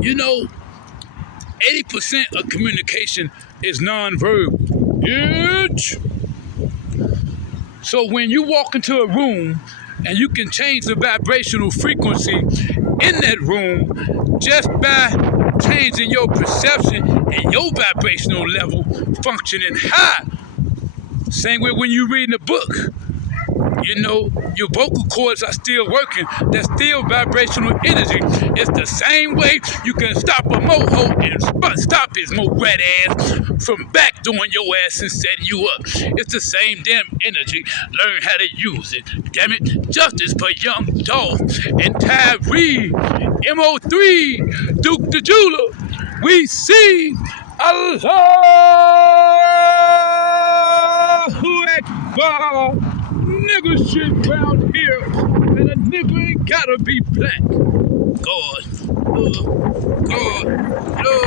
You know, 80% of communication is nonverbal. Bitch. So when you walk into a room and you can change the vibrational frequency in that room just by changing your perception and your vibrational level functioning high. Same way when you reading a book. You know, your vocal cords are still working. That's still vibrational energy. It's the same way you can stop a moho and stop his mo red ass from backdooring your ass and setting you up. It's the same damn energy. Learn how to use it. Damn it. Justice for young Dolph and Tyre, DUKEMO3, Duke the Jeweler. We see Allahu Akbar. Nigga shit round here, and a nigga ain't gotta be black. God, love,